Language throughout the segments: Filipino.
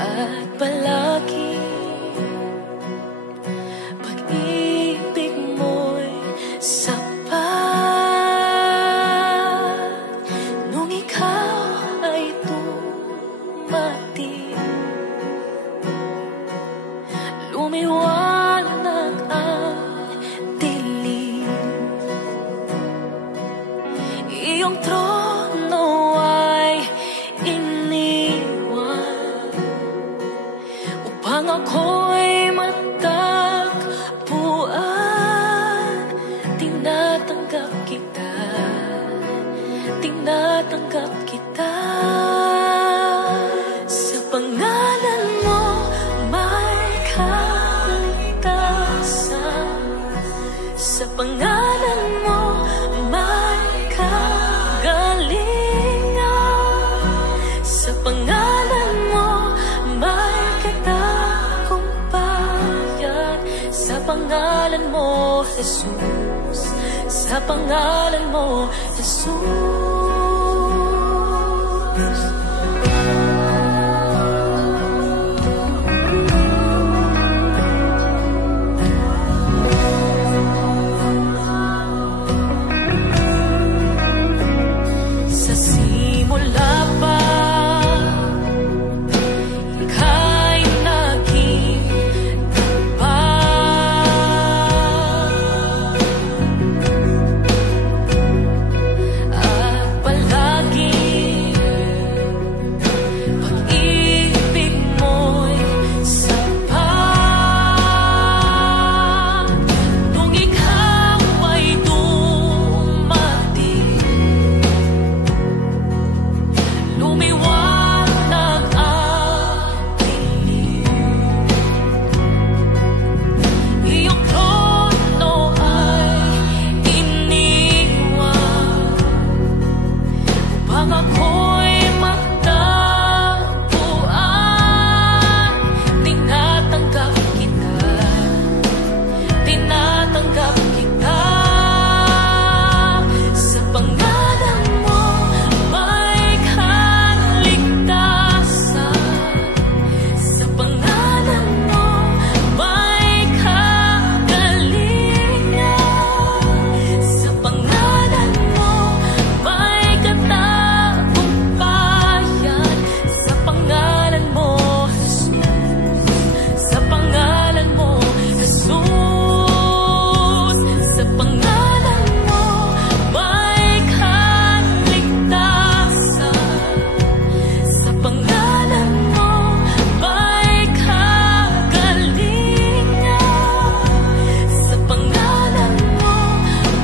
at palagi pag-ibig mo'y sapat. Nung ikaw ay dumating, lumiwanag ang dilim. Iyong trono ay iniwan upang ako'y matagpuan. Tinatanggap kita, tinatanggap kita. Sa pangalan mo may kaligtasan, sa pangalan mo may kagalingan, sa pangalan mo may katagumpayan, sa pangalan mo, Jesus, sa pangalan mo, Jesus. Sa simula pa, ika'y naging tapat at palagi pag-ibig mo'y sapat. Nung ikaw ay dumating, lumiwanag ang dilim. Iyong trono ay iniwan upang ako'y magtagpuan. Tinatanggap kita, tinatanggap kita. Sa pangalan mo may kaligtasan, sa pangalan mo may kagalingan, sa pangalan mo may katagumpayan, sa pangalan mo, Jesus, sa pangalan mo, Jesus, sa pangalan mo may kaligtasan, sa pangalan mo may kagalingan, sa pangalan mo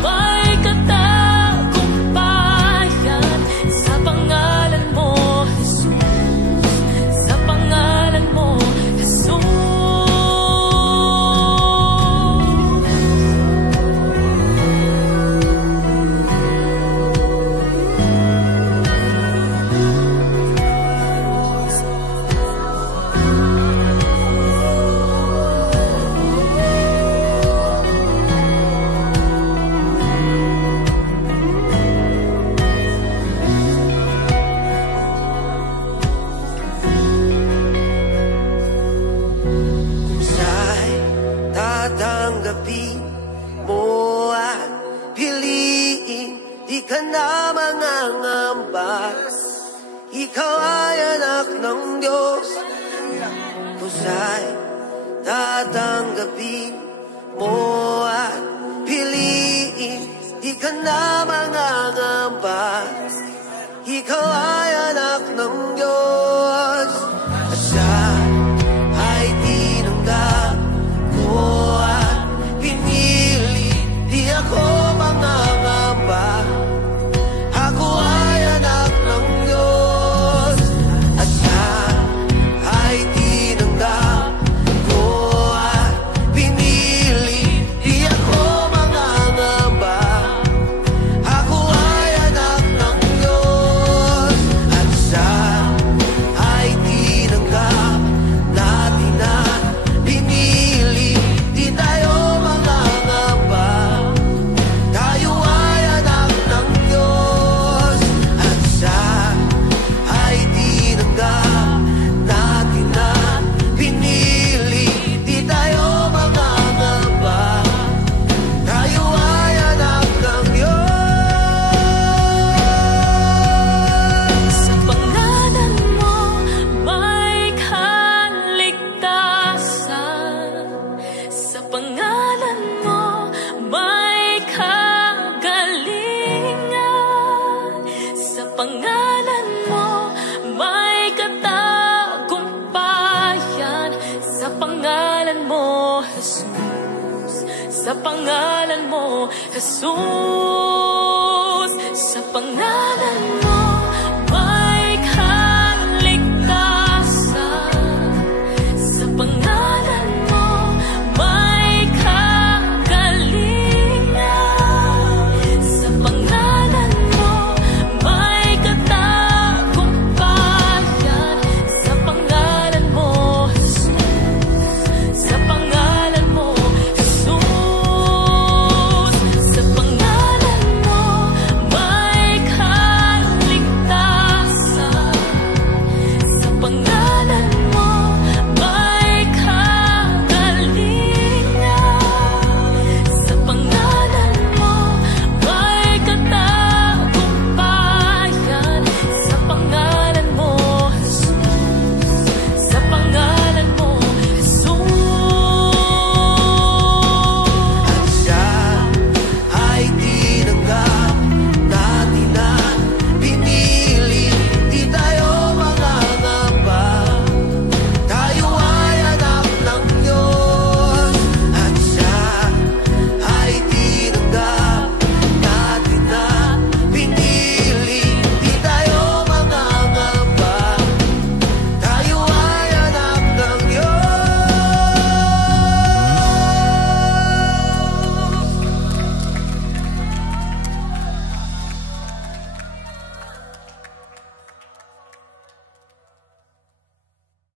may katagumpayan, sa pangalan mo, Jesus, sa pangalan mo, Jesus. Kung sa'y tatanggapin mo at piliin, di ka na mangangamba. Ikaw ay anak ng Diyos. Kung sa'y tatanggapin mo at piliin, di ka na mangangamba. Ikaw ay anak ng Diyos. At siya ay tinanggap ko at pinili, di ako mangangamba. Ako ay anak ng Diyos. At siya ay tinanggap ko at pinili, di ako mangangamba. Ako ay anak ng Diyos. At siya pangalan mo, Jesus, sa pangalan mo.